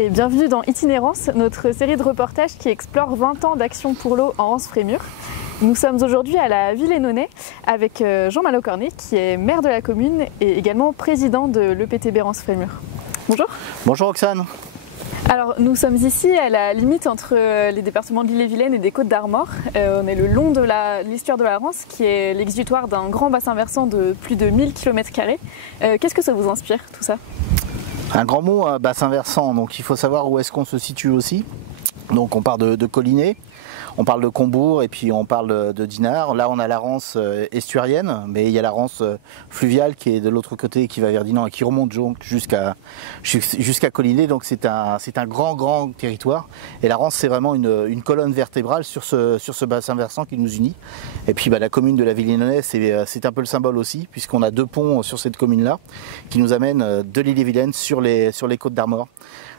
et bienvenue dans Itinérance, notre série de reportages qui explore 20 ans d'action pour l'eau en Anse-Frémur. Nous sommes aujourd'hui à la Ville-et-Nonnet avec Jean Malo-Cornet qui est maire de la commune et également président de l'EPTB Anse-Frémur. Bonjour. Bonjour Roxane. Alors nous sommes ici à la limite entre les départements de l'Ille-et-Vilaine et des Côtes-d'Armor. On est le long de l'histoire de la Rance qui est l'exutoire d'un grand bassin versant de plus de 1000 km². Qu'est-ce que ça vous inspire tout ça? Un grand mot, bassin versant, donc il faut savoir où est-ce qu'on se situe aussi. Donc on part de Collinet, on parle de Combourg et puis on parle de Dinard. Là on a la Rance estuarienne, mais il y a la Rance fluviale qui est de l'autre côté, qui va vers Dinard et qui remonte jusqu'à Collinet. Donc c'est un grand territoire. Et la Rance c'est vraiment une colonne vertébrale sur ce bassin versant qui nous unit. Et puis la commune de la Ville-et-Nonnet c'est un peu le symbole aussi, puisqu'on a deux ponts sur cette commune-là qui nous amènent de l'Ille-et-Vilaine sur les Côtes-d'Armor.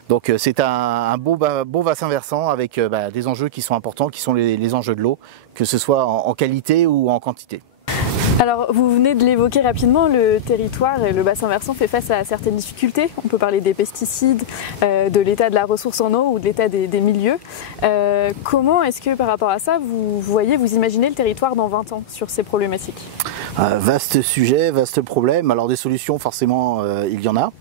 Donc c'est un beau bassin versant avec des enjeux qui sont importants, qui sont les enjeux de l'eau, que ce soit en qualité ou en quantité. Alors vous venez de l'évoquer rapidement, le territoire et le bassin versant fait face à certaines difficultés. On peut parler des pesticides, de l'état de la ressource en eau ou de l'état des milieux. Comment est-ce que par rapport à ça, vous imaginez le territoire dans 20 ans sur ces problématiques? Vaste sujet, vaste problème. Alors des solutions, forcément, il y en a.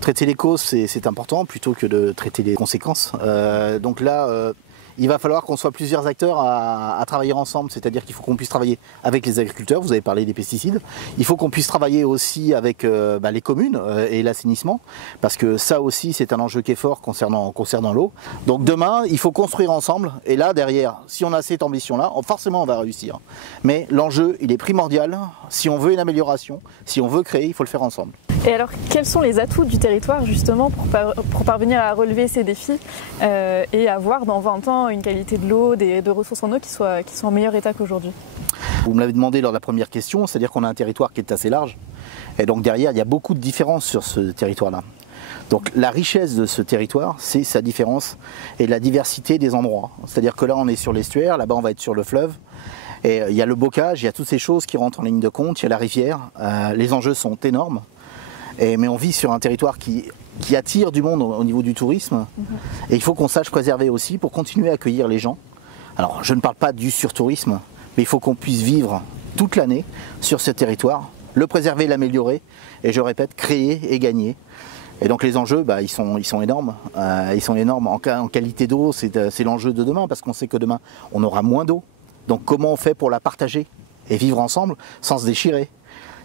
Traiter les causes, c'est important, plutôt que de traiter les conséquences. Donc là, il va falloir qu'on soit plusieurs acteurs à travailler ensemble, c'est-à-dire qu'il faut qu'on puisse travailler avec les agriculteurs, vous avez parlé des pesticides, il faut qu'on puisse travailler aussi avec les communes et l'assainissement, parce que ça aussi c'est un enjeu qui est fort concernant l'eau. Donc demain, il faut construire ensemble, et là derrière, si on a cette ambition-là, forcément on va réussir. Mais l'enjeu, il est primordial, si on veut une amélioration, si on veut créer, il faut le faire ensemble. Et alors, quels sont les atouts du territoire justement pour parvenir à relever ces défis et avoir dans 20 ans une qualité de l'eau, de ressources en eau qui soient en meilleur état qu'aujourd'hui? Vous me l'avez demandé lors de la première question, c'est-à-dire qu'on a un territoire qui est assez large et donc derrière il y a beaucoup de différences sur ce territoire-là. Donc la richesse de ce territoire, c'est sa différence et la diversité des endroits. C'est-à-dire que là on est sur l'estuaire, là-bas on va être sur le fleuve. Et il y a le bocage, il y a toutes ces choses qui rentrent en ligne de compte, il y a la rivière, les enjeux sont énormes. Mais on vit sur un territoire qui attire du monde au niveau du tourisme. Et il faut qu'on sache préserver aussi pour continuer à accueillir les gens. Alors je ne parle pas du surtourisme, mais il faut qu'on puisse vivre toute l'année sur ce territoire, le préserver, l'améliorer, et je répète, créer et gagner. Et donc les enjeux, ils sont énormes. Ils sont énormes en qualité d'eau, c'est l'enjeu de demain, parce qu'on sait que demain, on aura moins d'eau. Donc comment on fait pour la partager et vivre ensemble sans se déchirer?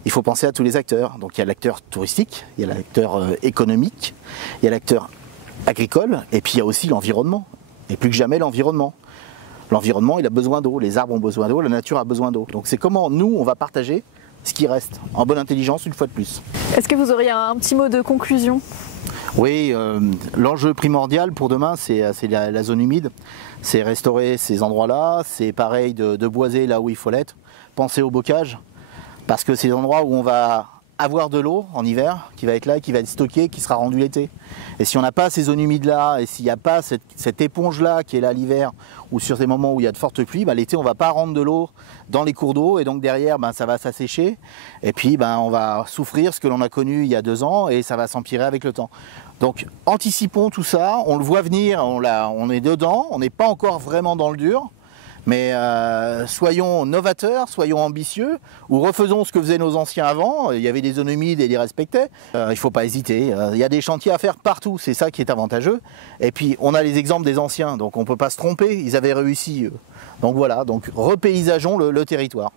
Il faut penser à tous les acteurs. Donc il y a l'acteur touristique, il y a l'acteur économique, il y a l'acteur agricole, et puis il y a aussi l'environnement. Et plus que jamais l'environnement. L'environnement, il a besoin d'eau, les arbres ont besoin d'eau, la nature a besoin d'eau. Donc c'est comment nous, on va partager ce qui reste, en bonne intelligence une fois de plus. Est-ce que vous auriez un petit mot de conclusion? Oui, l'enjeu primordial pour demain, c'est la zone humide. C'est restaurer ces endroits-là, c'est pareil de boiser là où il faut l'être. Penser au bocage. Parce que c'est des endroits où on va avoir de l'eau en hiver, qui va être là, qui va être stockée, qui sera rendue l'été. Et si on n'a pas ces zones humides là, et s'il n'y a pas cette éponge là qui est là l'hiver, ou sur des moments où il y a de fortes pluies, l'été on ne va pas rendre de l'eau dans les cours d'eau, et donc derrière ça va s'assécher, et puis on va souffrir ce que l'on a connu il y a 2 ans, et ça va s'empirer avec le temps. Donc anticipons tout ça, on le voit venir, on est dedans, on n'est pas encore vraiment dans le dur. Mais soyons novateurs, soyons ambitieux, ou refaisons ce que faisaient nos anciens avant. Il y avait des zones humides et ils les respectaient. Il ne faut pas hésiter. Il y a des chantiers à faire partout, c'est ça qui est avantageux. Et puis on a les exemples des anciens, donc on ne peut pas se tromper, ils avaient réussi. Donc voilà, donc repaysageons le territoire.